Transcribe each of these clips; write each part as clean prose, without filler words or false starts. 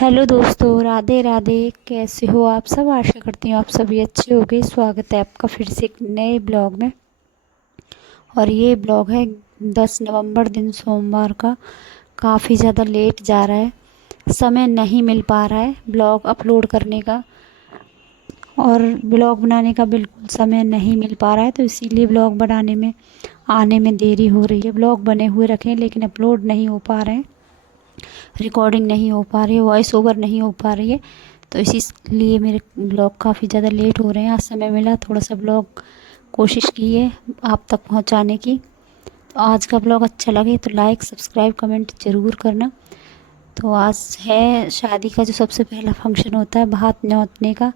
Hello दोस्तों, राधे राधे। कैसे हो आप सब? आशा करती हूँ आप सभी अच्छे होंगे। स्वागत है आपका फिर से एक नए ब्लॉग में। और ये ब्लॉग है 10 नवंबर दिन सोमवार का। काफ़ी ज़्यादा लेट जा रहा है, समय नहीं मिल पा रहा है ब्लॉग अपलोड करने का और ब्लॉग बनाने का बिल्कुल समय नहीं मिल पा रहा है। तो इसीलिए ब्लॉग बनाने में आने में देरी हो रही है। ब्लॉग बने हुए रखे हैं लेकिन अपलोड नहीं हो पा रहे हैं, रिकॉर्डिंग नहीं हो पा रही है, वॉइस ओवर नहीं हो पा रही है। तो इसीलिए मेरे ब्लॉग काफ़ी ज़्यादा लेट हो रहे हैं। आज समय मिला, थोड़ा सा ब्लॉग कोशिश की है आप तक पहुंचाने की। तो आज का ब्लॉग अच्छा लगे तो लाइक सब्सक्राइब कमेंट ज़रूर करना। तो आज है शादी का जो सबसे पहला फंक्शन होता है भात न्योतने का।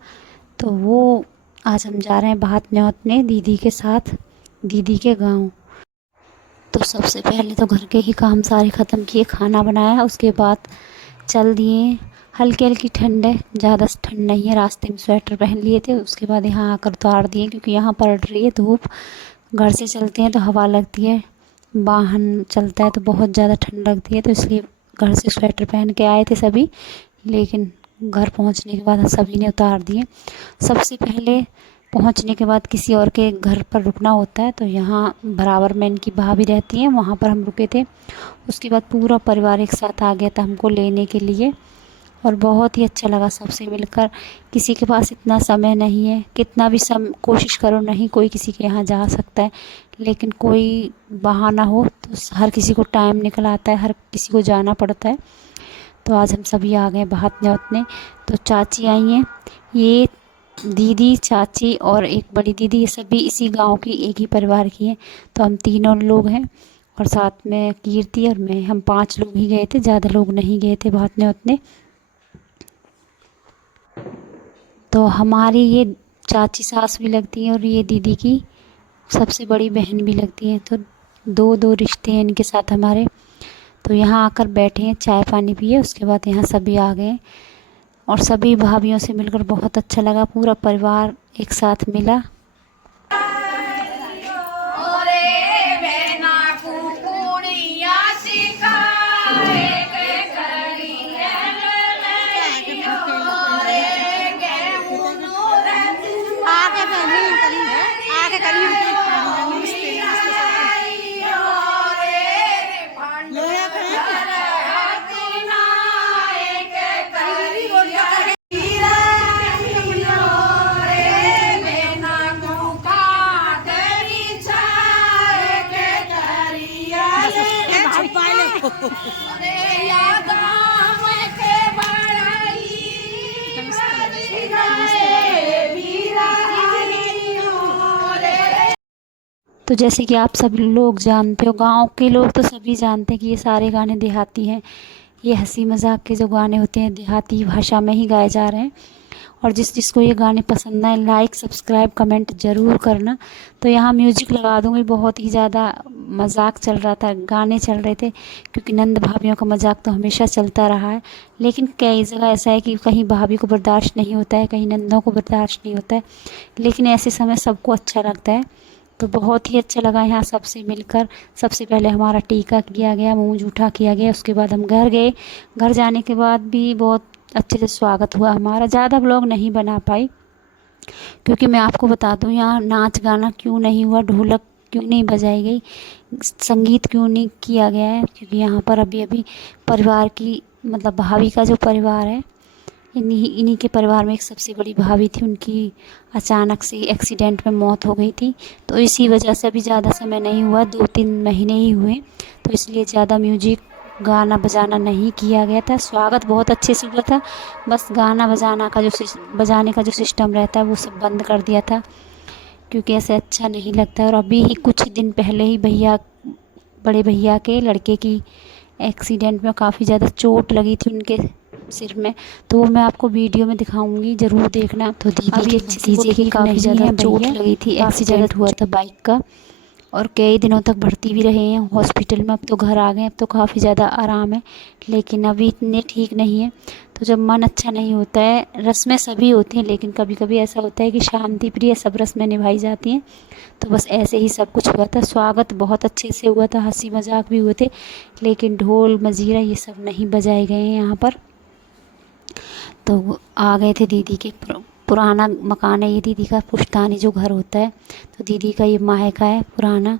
तो वो आज हम जा रहे हैं भात न्योतने दीदी के साथ, दीदी के गाँव। तो सबसे पहले तो घर के ही काम सारे ख़त्म किए, खाना बनाया, उसके बाद चल दिए। हल्की हल्की ठंड है, ज़्यादा ठंड नहीं है। रास्ते में स्वेटर पहन लिए थे, उसके बाद यहाँ आकर उतार दिए क्योंकि यहाँ पड़ रही है धूप। घर से चलते हैं तो हवा लगती है, वाहन चलता है तो बहुत ज़्यादा ठंड लगती है। तो इसलिए घर से स्वेटर पहन के आए थे सभी, लेकिन घर पहुँचने के बाद सभी ने उतार दिए। सबसे पहले पहुंचने के बाद किसी और के घर पर रुकना होता है। तो यहाँ बराबर में इनकी भाभी रहती हैं, वहाँ पर हम रुके थे। उसके बाद पूरा परिवार एक साथ आ गया था हमको लेने के लिए और बहुत ही अच्छा लगा सबसे मिलकर। किसी के पास इतना समय नहीं है, कितना भी कोशिश करो नहीं कोई किसी के यहाँ जा सकता है, लेकिन कोई बहाना हो तो हर किसी को टाइम निकल आता है, हर किसी को जाना पड़ता है। तो आज हम सभी आ गए भात न्योतने। तो चाची आई हैं, ये दीदी चाची और एक बड़ी दीदी, ये सभी इसी गांव की, एक ही परिवार की हैं। तो हम तीनों लोग हैं और साथ में कीर्ति और मैं, हम 5 लोग ही गए थे, ज़्यादा लोग नहीं गए थे भात न्योतने। तो हमारी ये चाची सास भी लगती हैं और ये दीदी की सबसे बड़ी बहन भी लगती हैं। तो दो दो रिश्ते हैं इनके साथ हमारे। तो यहाँ आकर बैठे हैं, चाय पानी पिए, उसके बाद यहाँ सभी आ गए और सभी भाभीयों से मिलकर बहुत अच्छा लगा। पूरा परिवार एक साथ मिला। तो जैसे कि आप सब लोग जानते हो, गांव के लोग तो सभी जानते हैं कि ये सारे गाने देहाती हैं। ये हंसी मजाक के जो गाने होते हैं देहाती भाषा में ही गाए जा रहे हैं। और जिसको ये गाने पसंद आए लाइक सब्सक्राइब कमेंट ज़रूर करना। तो यहाँ म्यूजिक लगा दूँगी। बहुत ही ज़्यादा मजाक चल रहा था, गाने चल रहे थे, क्योंकि नंद भाभीियों का मजाक तो हमेशा चलता रहा है। लेकिन कई जगह ऐसा है कि कहीं भाभी को बर्दाश्त नहीं होता है, कहीं नंदों को बर्दाश्त नहीं होता है, लेकिन ऐसे समय सबको अच्छा लगता है। तो बहुत ही अच्छा लगा यहाँ सबसे मिलकर। सबसे पहले हमारा टीका किया गया, मुँह जूठा किया गया, उसके बाद हम घर गए। घर जाने के बाद भी बहुत अच्छे से स्वागत हुआ हमारा। ज़्यादा ब्लॉग नहीं बना पाई क्योंकि मैं आपको बता दूँ यहाँ नाच गाना क्यों नहीं हुआ, ढोलक क्यों नहीं बजाई गई, संगीत क्यों नहीं किया गया है, क्योंकि यहाँ पर अभी अभी परिवार की, मतलब भाभी का जो परिवार है, इन्हीं के परिवार में एक सबसे बड़ी भाभी थी, उनकी अचानक से एक्सीडेंट में मौत हो गई थी। तो इसी वजह से अभी ज़्यादा समय नहीं हुआ, 2-3 महीने ही हुए। तो इसलिए ज़्यादा म्यूजिक गाना बजाना नहीं किया गया था। स्वागत बहुत अच्छे से हुआ था, बस गाना बजाना का बजाने का जो सिस्टम रहता है वो सब बंद कर दिया था, क्योंकि ऐसे अच्छा नहीं लगता है। और अभी ही कुछ दिन पहले ही बड़े भैया के लड़के की एक्सीडेंट में काफ़ी ज़्यादा चोट लगी थी उनके सिर में। तो वो मैं आपको वीडियो में दिखाऊंगी, ज़रूर देखना। तो दीदी की काफ़ी ज़्यादा चोट लगी थी, एक्सीडेंट हुआ था बाइक का, और कई दिनों तक भर्ती भी रहे हैं हॉस्पिटल में। अब तो घर आ गए, अब तो काफ़ी ज़्यादा आराम है, लेकिन अभी इतने ठीक नहीं है। तो जब मन अच्छा नहीं होता है, रस्में सभी होती हैं, लेकिन कभी कभी ऐसा होता है कि शांति प्रिय सब रस्में निभाई जाती हैं। तो बस ऐसे ही सब कुछ हुआ था। स्वागत बहुत अच्छे से हुआ था, हंसी मजाक भी हुए थे, लेकिन ढोल मजीरा ये सब नहीं बजाए गए हैं यहाँ पर। तो आ गए थे दीदी के पुराना मकान है ये दीदी का, पुश्तैनी जो घर होता है, तो दीदी का ये मायका है पुराना।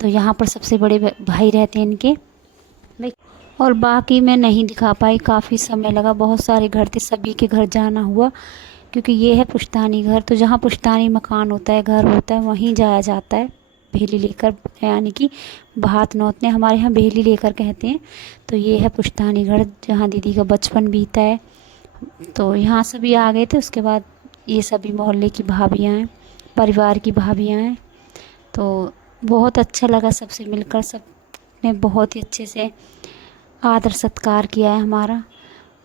तो यहाँ पर सबसे बड़े भाई रहते हैं इनके। और बाकी मैं नहीं दिखा पाई, काफ़ी समय लगा, बहुत सारे घर थे, सभी के घर जाना हुआ, क्योंकि ये है पुश्तैनी घर। तो जहाँ पुश्तैनी मकान होता है, घर होता है, वहीं जाया जाता है भेली लेकर, यानी कि भात नौतने, हमारे यहाँ भेली लेकर कहते हैं। तो ये है पुश्तैनी घर जहाँ दीदी का बचपन बीता है। तो यहाँ सभी आ गए थे। उसके बाद ये सभी मोहल्ले की भाभियाँ हैं, परिवार की भाभियाँ हैं। तो बहुत अच्छा लगा सबसे मिलकर, सब ने बहुत ही अच्छे से आदर सत्कार किया है हमारा।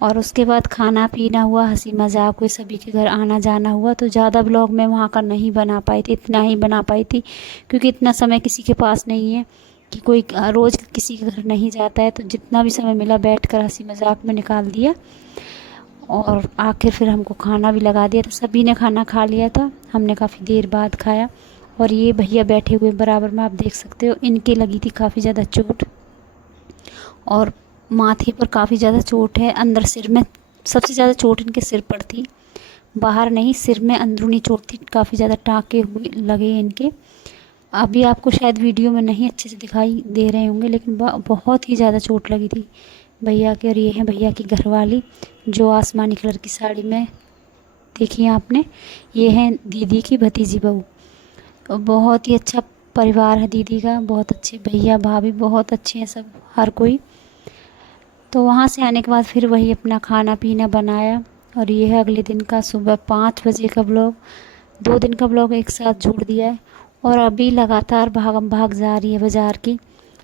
और उसके बाद खाना पीना हुआ, हंसी मजाक हुई, सभी के घर आना जाना हुआ। तो ज़्यादा ब्लॉग मैं वहाँ का नहीं बना पाई थी, इतना ही बना पाई थी, क्योंकि इतना समय किसी के पास नहीं है कि कोई रोज़ किसी के घर नहीं जाता है। तो जितना भी समय मिला बैठ कर हंसी मजाक में निकाल दिया। और आखिर फिर हमको खाना भी लगा दिया था, सभी ने खाना खा लिया था, हमने काफ़ी देर बाद खाया। और ये भैया बैठे हुए बराबर में, आप देख सकते हो, इनके लगी थी काफ़ी ज़्यादा चोट, और माथे पर काफ़ी ज़्यादा चोट है, अंदर सिर में सबसे ज़्यादा चोट इनके सिर पर थी, बाहर नहीं, सिर में अंदरूनी चोट थी, काफ़ी ज़्यादा टाँके हुए लगे इनके। अभी आपको शायद वीडियो में नहीं अच्छे से दिखाई दे रहे होंगे, लेकिन बहुत ही ज़्यादा चोट लगी थी भैया के। और ये है भैया की घरवाली जो आसमानी कलर की साड़ी में देखी आपने, ये है दीदी की भतीजी बहू। बहुत ही अच्छा परिवार है दीदी का, बहुत अच्छे भैया भाभी, बहुत अच्छे हैं सब, हर कोई। तो वहाँ से आने के बाद फिर वही अपना खाना पीना बनाया। और ये है अगले दिन का सुबह 5 बजे का ब्लॉग, 2 दिन का ब्लॉग एक साथ जोड़ दिया है। और अभी लगातार भागम भाग जा रही है बाज़ार की।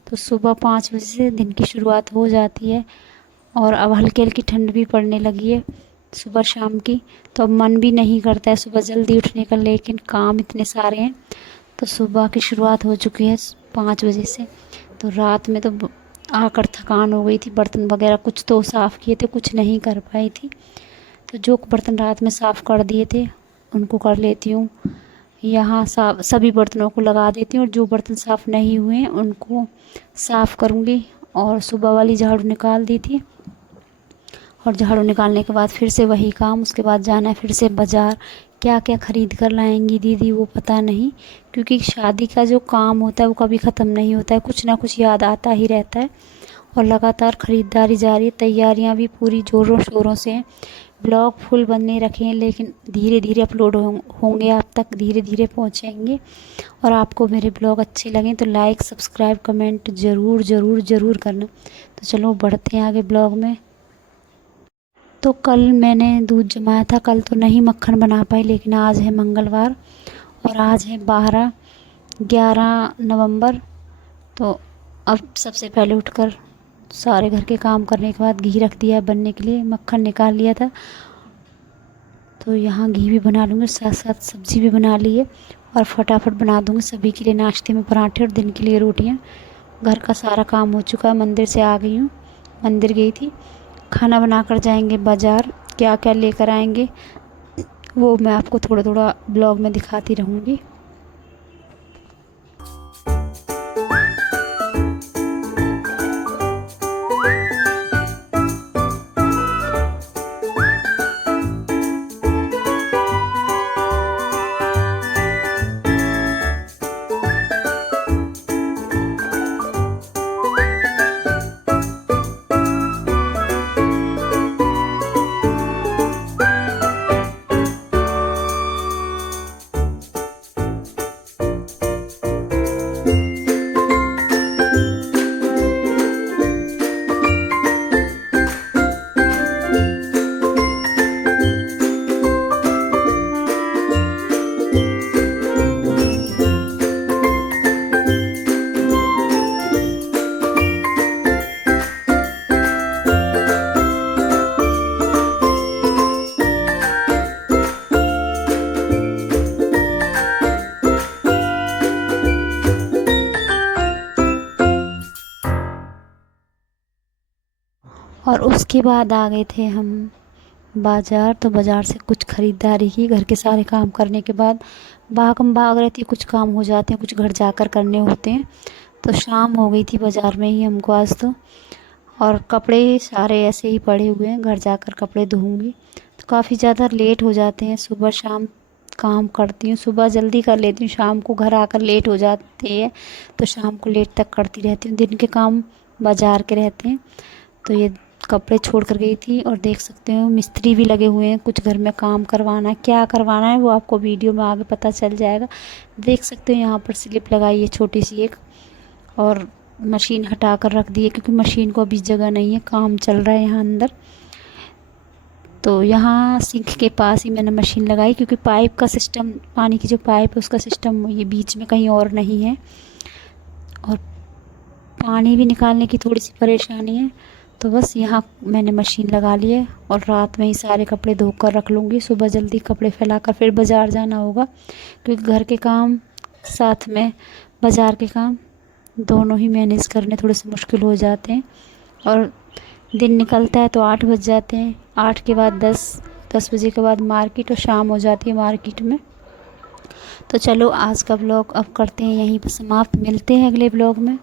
तो सुबह 5 बजे से दिन की शुरुआत हो जाती है, और अब हल्की हल्की ठंड भी पड़ने लगी है सुबह शाम की। तो अब मन भी नहीं करता है सुबह जल्दी उठने का, लेकिन काम इतने सारे हैं। तो सुबह की शुरुआत हो चुकी है 5 बजे से। तो रात में तो आकर थकान हो गई थी, बर्तन वगैरह कुछ तो साफ़ किए थे, कुछ नहीं कर पाई थी। तो जो बर्तन रात में साफ़ कर दिए थे उनको कर लेती हूँ, यहाँ साफ सभी बर्तनों को लगा देती हूँ। और जो बर्तन साफ़ नहीं हुए हैं उनको साफ़ करूँगी। और सुबह वाली झाड़ू निकाल दी थी, और झाड़ू निकालने के बाद फिर से वही काम, उसके बाद जाना है फिर से बाज़ार। क्या क्या ख़रीद कर लाएंगी दीदी वो पता नहीं, क्योंकि शादी का जो काम होता है वो कभी ख़त्म नहीं होता है, कुछ ना कुछ याद आता ही रहता है। और लगातार ख़रीदारी जारी है, तैयारियां भी पूरी ज़ोरों शोरों से हैं। ब्लॉग फुल बनने रखे हैं, लेकिन धीरे धीरे अपलोड होंगे, आप तक धीरे धीरे पहुंचेंगे। और आपको मेरे ब्लॉग अच्छे लगें तो लाइक सब्सक्राइब कमेंट ज़रूर ज़रूर ज़रूर करना। तो चलो बढ़ते हैं आगे ब्लॉग में। तो कल मैंने दूध जमाया था, कल तो नहीं मक्खन बना पाई, लेकिन आज है मंगलवार और आज है 11 नवंबर। तो अब सबसे पहले उठकर सारे घर के काम करने के बाद घी रख दिया बनने के लिए, मक्खन निकाल लिया था। तो यहाँ घी भी बना लूँगी, साथ साथ सब्ज़ी भी बना ली है, और फटाफट बना दूँगी सभी के लिए नाश्ते में पराठे और दिन के लिए रोटियाँ। घर का सारा काम हो चुका है, मंदिर से आ गई हूँ, मंदिर गई थी। खाना बनाकर जाएंगे बाज़ार, क्या क्या लेकर आएंगे वो मैं आपको थोड़ा थोड़ा ब्लॉग में दिखाती रहूँगी। और उसके बाद आ गए थे हम बाज़ार। तो बाज़ार से कुछ ख़रीदारी की, घर के सारे काम करने के बाद भागम भाग रहती है, कुछ काम हो जाते हैं, कुछ घर जाकर करने होते हैं। तो शाम हो गई थी बाज़ार में ही हमको आज तो। और कपड़े सारे ऐसे ही पड़े हुए हैं, घर जाकर कपड़े धोऊंगी। तो काफ़ी ज़्यादा लेट हो जाते हैं, सुबह शाम काम करती हूँ, सुबह जल्दी कर लेती हूँ, शाम को घर आकर लेट हो जाती है, तो शाम को लेट तक करती रहती हूँ। दिन के काम बाज़ार के रहते हैं। तो ये कपड़े छोड़ कर गई थी और देख सकते हो मिस्त्री भी लगे हुए हैं, कुछ घर में काम करवाना है, क्या करवाना है वो आपको वीडियो में आगे पता चल जाएगा। देख सकते हो यहाँ पर स्लिप लगाई है छोटी सी एक, और मशीन हटा कर रख दी है क्योंकि मशीन को अभी जगह नहीं है, काम चल रहा है यहाँ अंदर। तो यहाँ सिंक के पास ही मैंने मशीन लगाई क्योंकि पाइप का सिस्टम, पानी की जो पाइप है उसका सिस्टम ये बीच में कहीं और नहीं है, और पानी भी निकालने की थोड़ी सी परेशानी है। तो बस यहाँ मैंने मशीन लगा ली है और रात में ही सारे कपड़े धोकर रख लूँगी, सुबह जल्दी कपड़े फैलाकर फिर बाज़ार जाना होगा क्योंकि घर के काम साथ में बाज़ार के काम दोनों ही मैनेज करने थोड़े से मुश्किल हो जाते हैं। और दिन निकलता है तो 8 बज जाते हैं, 8 के बाद 10 बजे के बाद मार्केट, और शाम हो जाती है मार्केट में। तो चलो आज का ब्लॉग अब करते हैं यहीं पर समाप्त, मिलते हैं अगले ब्लॉग में।